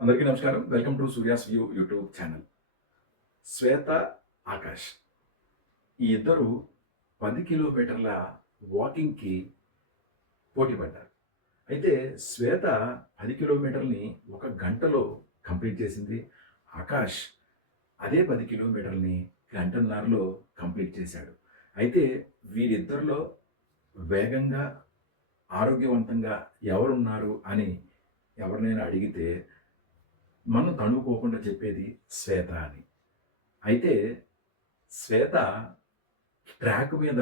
అందరికీ నమస్కారం. Welcome to Surya's view YouTube channel. Swetha Akash. ఈ ఇద్దరు పది కిలోమీటర్ల వాకింగ్కి పోటీ పడ్డారు. అయితే శ్వేత పది కిలోమీటర్ని ఒక గంటలో కంప్లీట్ చేసింది. ఆకాష్ అదే పది కిలోమీటర్ని గంటన్నరలో కంప్లీట్ చేశాడు. అయితే వీరిద్దరిలో వేగంగా ఆరోగ్యవంతంగా ఎవరున్నారు అని ఎవరినైనా అడిగితే మనం తణుకోకుండా చెప్పేది శ్వేత అని. అయితే శ్వేత ట్రాక్ మీద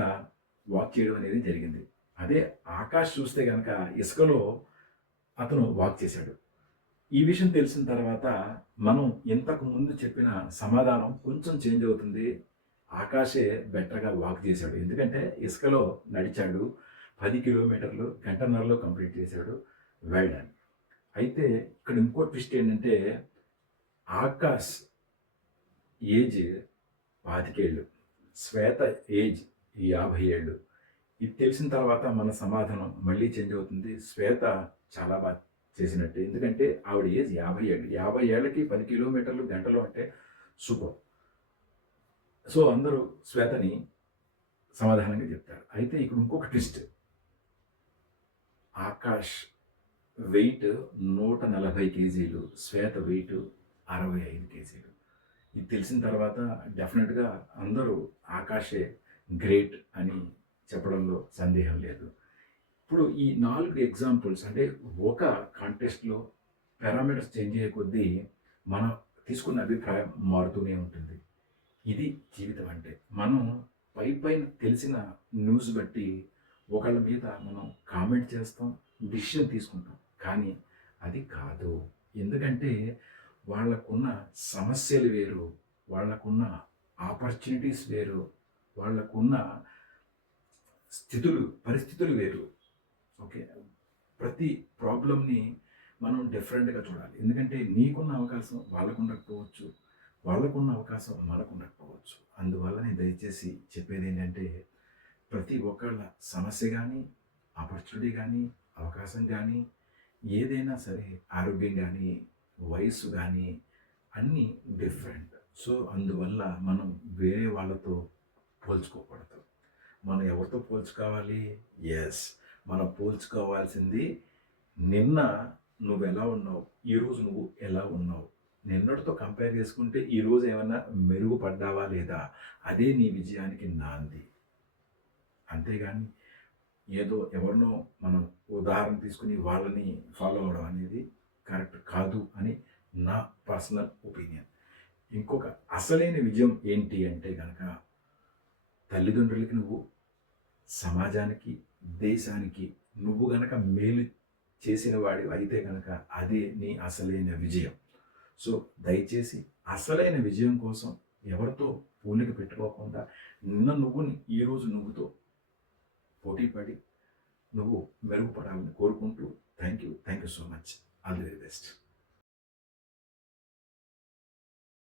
వాక్ చేయడం అనేది జరిగింది. అదే ఆకాష్ చూస్తే కనుక ఇసుకలో అతను వాక్ చేశాడు. ఈ విషయం తెలిసిన తర్వాత మనం ఇంతకు ముందు చెప్పిన సమాధానం కొంచెం చేంజ్ అవుతుంది. ఆకాశే బెటర్గా వాక్ చేశాడు. ఎందుకంటే ఇసుకలో నడిచాడు. పది కిలోమీటర్లు గంటన్నరలో కంప్లీట్ చేశాడు. వెల్డన్ అయితే ఇక్కడ ఇంకో ట్విస్ట్ ఏంటంటే ఆకాశ్ ఏజ్ పాతికేళ్ళు శ్వేత ఏజ్ యాభై ఏళ్ళు. ఇది తెలిసిన తర్వాత మన సమాధానం మళ్ళీ చేంజ్ అవుతుంది. శ్వేత చాలా బాగా చేసినట్టు. ఎందుకంటే ఆవిడ ఏజ్ యాభై ఏళ్ళు. యాభై ఏళ్ళకి పది కిలోమీటర్లు గంటలు అంటే సూపర్ సో అందరూ శ్వేతని సమాధానంగా చెప్తారు. అయితే ఇక్కడ ఇంకొక ట్విస్ట్ ఆకాష్ వెయిట్ నూట నలభై కేజీలు శ్వేత వెయిట్ అరవై ఐదు కేజీలు. ఇది తెలిసిన తర్వాత డెఫినెట్గా అందరూ ఆకాశే గ్రేట్ అని చెప్పడంలో సందేహం లేదు. ఇప్పుడు ఈ నాలుగు ఎగ్జాంపుల్స్ అంటే ఒక కాంటెస్ట్లో పారామీటర్స్ చేంజ్ అయ్యే కొద్దీ మనం తీసుకున్న అభిప్రాయం మారుతూనే ఉంటుంది. ఇది జీవితం అంటే. మనం పై పైన తెలిసిన న్యూస్ బట్టి ఒకళ్ళ మీద మనం కామెంట్ చేస్తాం డిసిషన్ తీసుకుంటాం. కానీ అది కాదు. ఎందుకంటే వాళ్ళకున్న సమస్యలు వేరు వాళ్ళకున్న ఆపర్చునిటీస్ వేరు వాళ్ళకున్న స్థితులు పరిస్థితులు వేరు. ఓకే? ప్రతి ప్రాబ్లమ్ని మనం డిఫరెంట్గా చూడాలి. ఎందుకంటే నీకున్న అవకాశం వాళ్ళకు ఉండకపోవచ్చు వాళ్ళకున్న అవకాశం మనకు ఉండకపోవచ్చు అందువల్ల నేను దయచేసి చెప్పేది ఏంటంటే ప్రతి ఒక్కళ్ళ సమస్య కానీ ఆపర్చునిటీ కానీ అవకాశం కానీ ఏదైనా సరే ఆరోగ్యం కానీ వయసు కానీ అన్నీ డిఫరెంట్. సో అందువల్ల మనం వేరే వాళ్ళతో పోల్చుకోకూడదు. మనం ఎవరితో పోల్చుకోవాలి? ఎస్ మనం పోల్చుకోవాల్సింది నిన్న నువ్వు ఎలా ఉన్నావు ఈరోజు నువ్వు ఎలా ఉన్నావు? నిన్నటితో కంపేర్ చేసుకుంటే ఈరోజు ఏమైనా మెరుగుపడ్డావా లేదా? అదే నీ విజయానికి నాంది. అంతేగాని ఏదో ఎవరినో మనం ఉదాహరణ తీసుకుని వాళ్ళని ఫాలో అవడం అనేది కరెక్ట్ కాదు అని నా పర్సనల్ ఒపీనియన్ ఇంకొక అసలైన విజయం ఏంటి అంటే కనుక తల్లిదండ్రులకి నువ్వు సమాజానికి దేశానికి నువ్వు గనక మేలు చేసిన వాడి అయితే కనుక అదే నీ అసలైన విజయం. సో దయచేసి అసలైన విజయం కోసం ఎవరితో పోలిక పెట్టుకోకుండా నిన్న నువ్వుని ఈరోజు నువ్వుతో పోటీపడి నువ్వు మెరుగుపడాలని కోరుకుంటూ thank you thank you so much all the very best